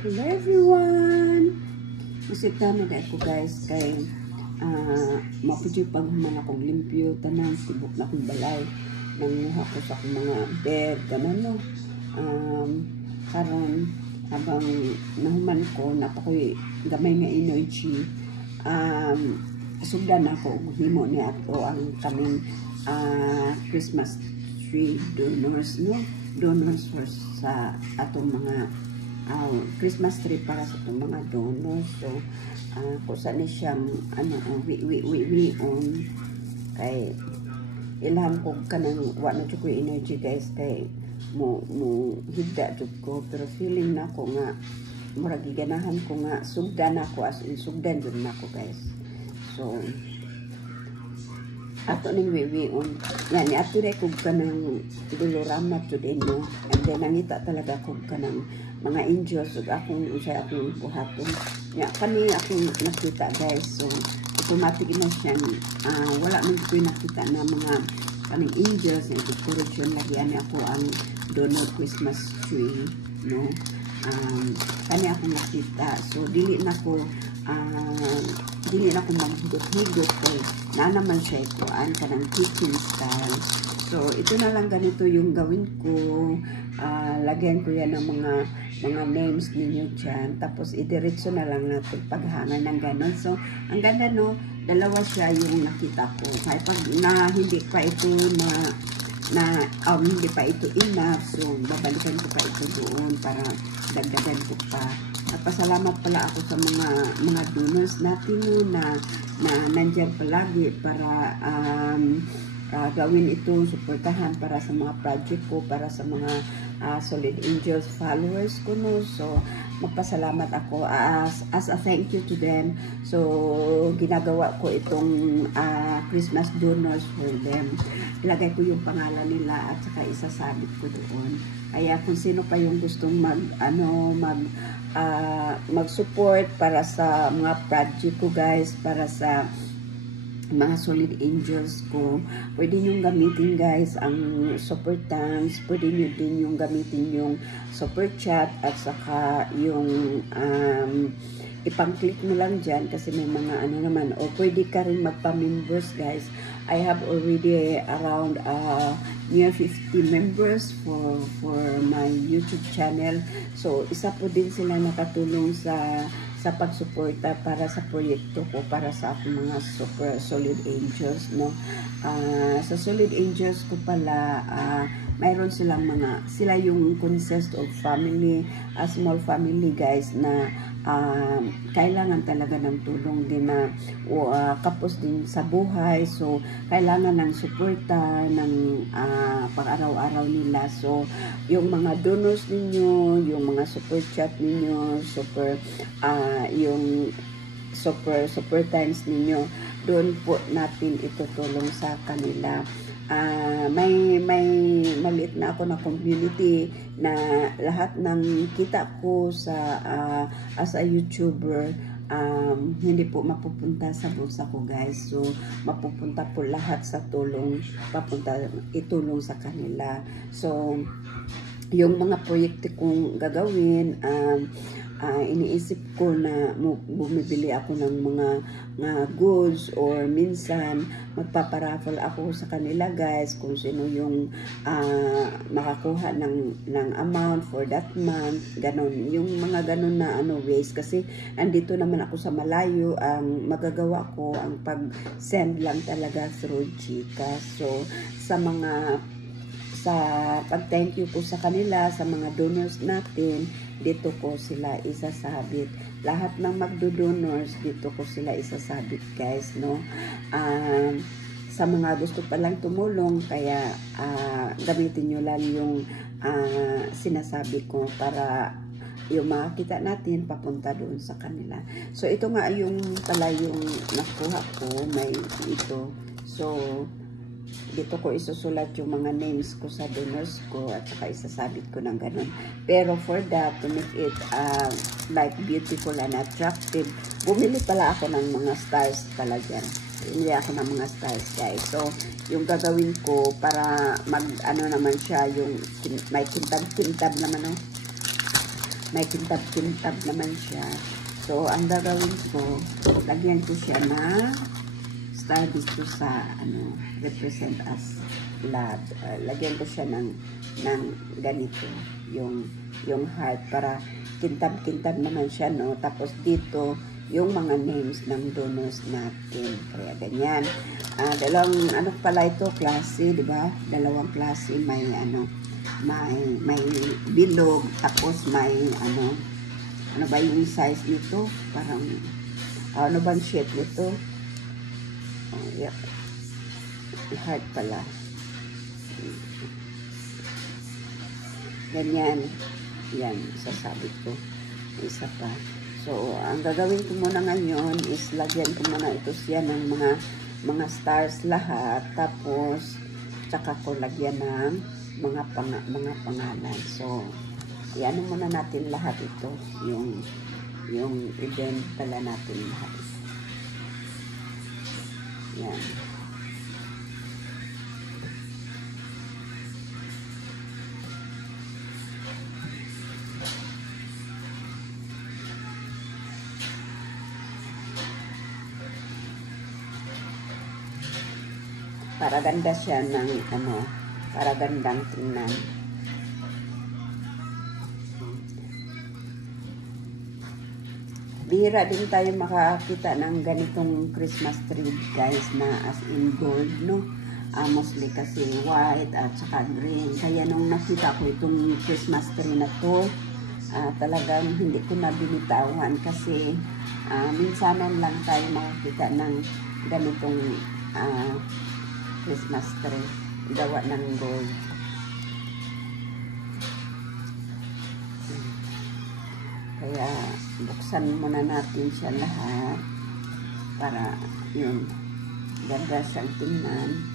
Hello everyone! Masitano dahil ko guys kay mapudyo pag human akong limpyo tanan tibok na akong balay nanguha ko sa akong mga bed ganon no. Karon habang nahuman ko napakoy gamay nga energy sugdan ako himo ni ato ang kaming Christmas tree donors no, donors for sa atong mga Christmas tree para sa itong mga donors. So kung saan siyang we on kay ilham ko ka ng wala na ko energy guys kay mo higda jud ko pero feeling na ko nga murag giganahan ko nga sugdan ako as in sugdan jud nako guys. So ato ning we on yan ni ato ko ka ng dolorama to din no, and then nangita talaga ko ka ng mga angels ug akong usay akong buhaton ya kami akong nakita guys. So automatic na siya wala man ko nakita na mga kaming angels and decoration lagyan ako ang donor Christmas tree no. Kani ako nakita so dili na ko maghigot-higot kay na naman siya ikuan kanang kitchen style. So ito na lang ganito yung gawin ko, lagyan ko yan ng mga names ninyo dyan tapos idiretso na lang natin paghanga ng ganon. So ang ganda no, dalawa siya yung nakita ko kaya pag na hindi pa ito hindi pa ito enough so babalikan ko pa ito doon para dagdagan ko pa. Nagpasalamat pala ako sa mga donors natin no, na nandiyan palagi para gawin ito, suportahan para sa mga project ko, para sa mga Solid Angels followers ko no. So magpasalamat ako as a thank you to them. So ginagawa ko itong Christmas donors for them. Ilagay ko yung pangalan nila at saka isasabit ko doon. Kaya kung sino pa yung gustong mag-support para sa mga project ko guys, para sa mga Solid Angels ko, pwede nyo gamitin guys ang super thanks, pwede nyo din yung gamitin yung super chat at saka yung ipang-click mo lang dyan kasi may mga naman o pwede ka rin magpa-members guys. I have already around near 50 members for my YouTube channel. So isa po din sila nakatulong sa pagsuporta para sa proyekto ko para sa akong mga super Solid Angels no. Sa Solid Angels ko pala mayroon silang sila yung consist of family, a small family guys na kailangan talaga ng tulong din na kapos din sa buhay. So kailangan ng suporta ng pang-araw-araw nila. So yung mga donors ninyo, yung mga super chat ninyo, yung super thanks ninyo, doon po natin itutulong sa kanila. May maliit na ako na community na lahat ng kita ko sa as a YouTuber hindi po mapupunta sa bulsa ko guys. So mapupunta po lahat sa tulong, itulong sa kanila. So yung mga proyekto kong gagawin, iniisip ko na bumibili ako ng mga goods or minsan magpaparaffle ako sa kanila guys kung sino yung makakuha ng amount for that month, ganon, yung mga ganon na ways kasi andito naman ako sa malayo, ang magagawa ko ang pag-send lang talaga through GCash. So sa pag-thank you po sa kanila, sa mga donors natin, dito ko sila isasabit. Lahat ng magdo-donors, dito ko sila isasabit guys, no. Sa mga gusto palang tumulong, kaya gamitin nyo lang yung sinasabi ko para yung makita natin papunta doon sa kanila. So ito nga yung pala yung nakuha ko, may ito. So dito ko isusulat yung mga names ko sa donors ko at saka isasabit ko ng ganun. Pero for that, to make it like beautiful and attractive, bumili pala ako ng mga stars talaga. Bumili ako ng mga stars guys. So yung gagawin ko para mag ano naman siya, yung may kintab-kintab naman, no? May kintab-kintab naman siya. So ang gagawin ko, lagyan ko siya na star dito sa ano, represent as love. Lagyan ko siya ng ganito, yung heart, para kintab-kintab naman siya, no? Tapos dito yung mga names ng donors natin. Kaya ganyan. Dalawang ano pala ito, klase, di ba? Dalawang klase, may ano, may bilog, tapos may ano ba yung size nito? Parang ano bang shape nito? Oh, yeah. Heart pala. Ganyan. Yan, sasabit ko. Isa pa. So, ang gagawin ko muna ngayon is lagyan ko muna ito siya ng mga stars lahat. Tapos, tsaka ko lagyan ng mga pangalan. So, iano muna natin lahat ito. Yung event pala natin lahat. Yan. Para ganda siya ng ano, para gandang tingnan. Bihira din tayo makakita ng ganitong Christmas tree, guys, na as in gold, no? Mostly kasi white at saka green. Kaya nung nakita ko itong Christmas tree na to, talagang hindi ko na binitawan kasi minsanan lang tayo makakita ng ganitong Christmas tree gawa ng gold. Kaya buksan muna natin siya lahat para yun, ganda siyang tingnan.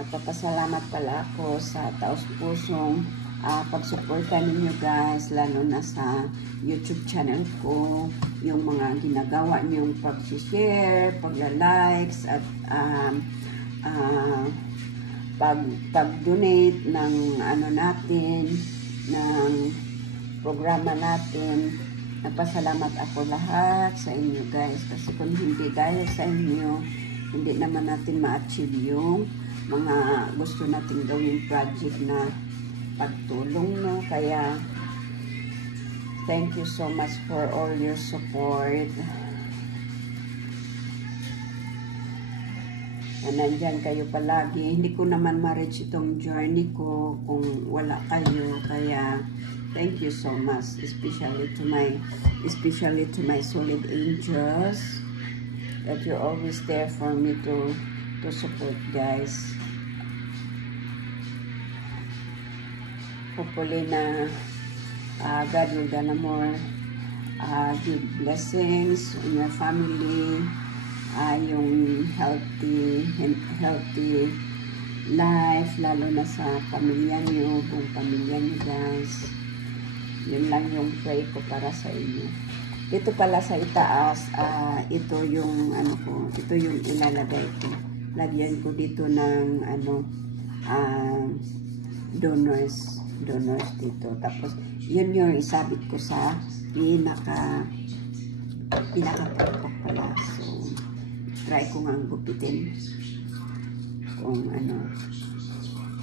Nagpapasalamat pala ako sa taos-pusong pagsuporta ninyo, guys, lalo na sa YouTube channel ko, yung mga ginagawa niyong pag-share, pagla-likes at pag-donate ng ano natin, ng programa natin. Nagpasalamat ako lahat sa inyo, guys, kasi kung hindi dahil sa inyo, hindi naman natin ma-achieve yung mga gusto nating gawing project na pagtulong, no? Kaya thank you so much for all your support. Nandyan kayo palagi. Hindi ko naman ma-reach itong journey ko kung wala kayo. Kaya thank you so much, especially to my solid angels, that you're always there for me to support, guys. Hopefully na God will gonna more give blessings in your family, yung healthy life, lalo na sa pamilya niyo, buong pamilya niyo, guys. Yun lang yung pray ko para sa inyo. Ito pala sa itaas, ito yung ano ko, ito yung ilalagay ko. Lagyan ko dito ng ano, donors dito. Tapos yun yung isabit ko sa pinaka-pakpak pala. So try ko nga gupitin kung ano.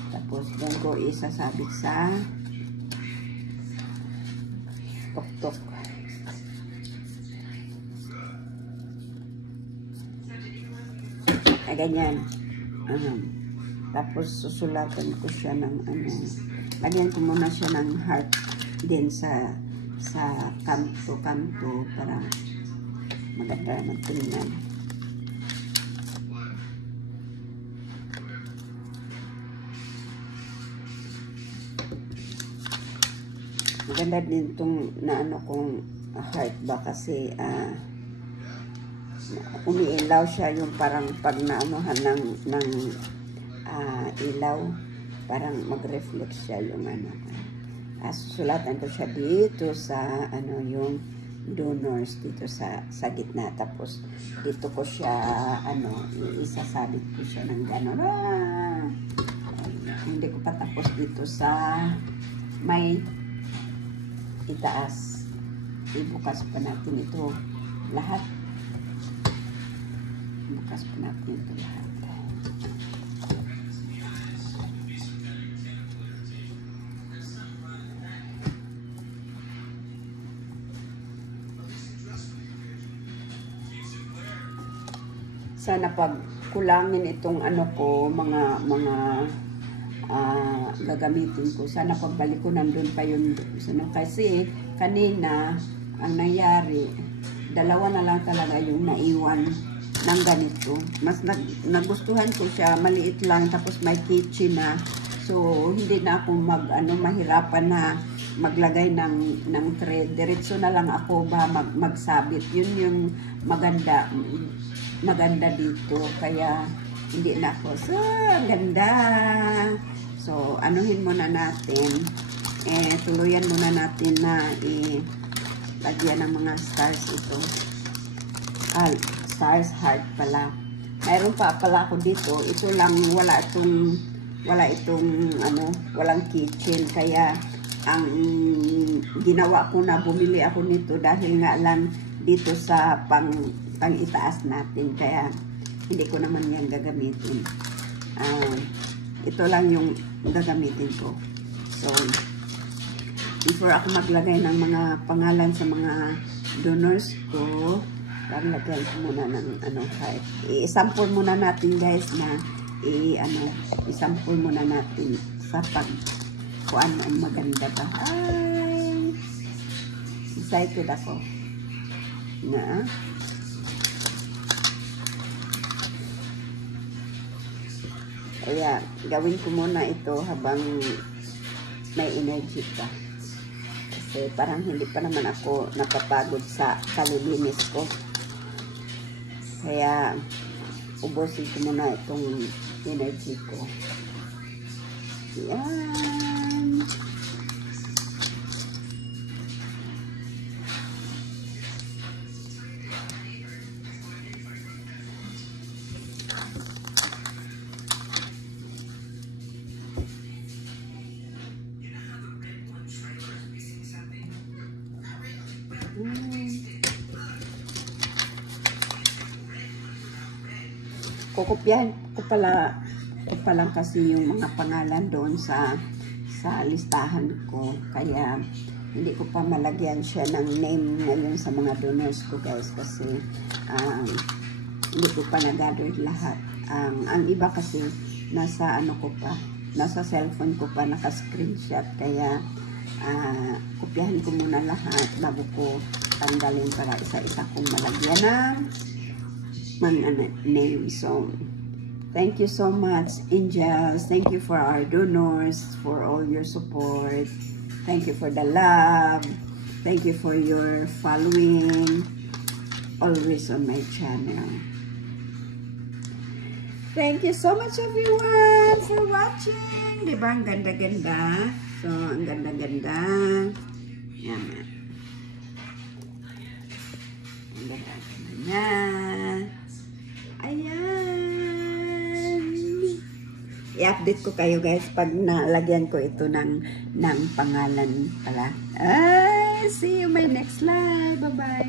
Tapos doon ko isasabit sa tuktok. Ganyan. Tapos susulatan ko siya ng ano. Lagyan ko muna siya ng heart din sa kanto para maganda naman tingnan. maganda din itong na ano kong heart ba kasi umiilaw siya yung parang pag naanuhan ng ilaw, parang mag-reflect siya yung ano. Susulatan ko siya dito sa ano yung donors dito sa gitna, tapos dito ko siya ano isasabit ko siya ng gano'n. Hindi ko pa tapos dito sa may itaas. Ibukas pa natin ito lahat. Bukas pa natin ito lahat. Sana pag kulangin itong ano ko, mga gagamitin ko. Sana pagbalik ko nandun pa yun. Kasi kanina ang nangyari, dalawa na lang talaga yung naiwan ng ganito. Mas nagustuhan ko siya, maliit lang, tapos may kitchen na. So hindi na ako mahirapan na maglagay ng thread. Diretso na lang ako ba magsabit. Yun yung maganda dito, kaya hindi na ako ganda. So anuhin muna natin, tuluyan muna natin na lagyan ng mga stars ito. Stars heart pala. Mayroon pa pala ako dito, ito lang wala itong walang kitchen, kaya ang ginawa ko na bumili ako nito dahil nga lang dito sa pang itaas natin, kaya hindi ko naman yan gagamitin. Ito lang yung gagamitin ko. So before ako maglagay ng mga pangalan sa mga donors ko, lagyan ko muna ng heart. I-sample muna natin guys na i-sample muna natin sa kung ano ang maganda ba. Ay, excited ako na kaya gawin ko muna ito habang may energy pa. Kasi parang hindi pa naman ako napapagod sa kalilinis ko. Kaya ubusin ko muna itong energy ko. Yan. Kukopyahin ko pa lang kasi yung mga pangalan doon sa listahan ko, kaya hindi ko pa malagyan siya ng name ngayon sa mga donors ko guys, kasi hindi ko pa na-gather lahat. Ang iba kasi nasa nasa cellphone ko pa naka-screenshot, kaya kopyahin ko muna lahat bago ko tanggalin para isa-isa kong malagyan ng mga name. So thank you so much, angels. Thank you for our donors, for all your support. Thank you for the love. Thank you for your following always on my channel. Thank you so much everyone for watching. Diba ang ganda-ganda? So ang ganda-ganda. Yan. Ang ganda-ganda niya. Ayan. I-update ko kayo guys pag nalagyan ko ito ng pangalan pala. See you my next live. Bye-bye.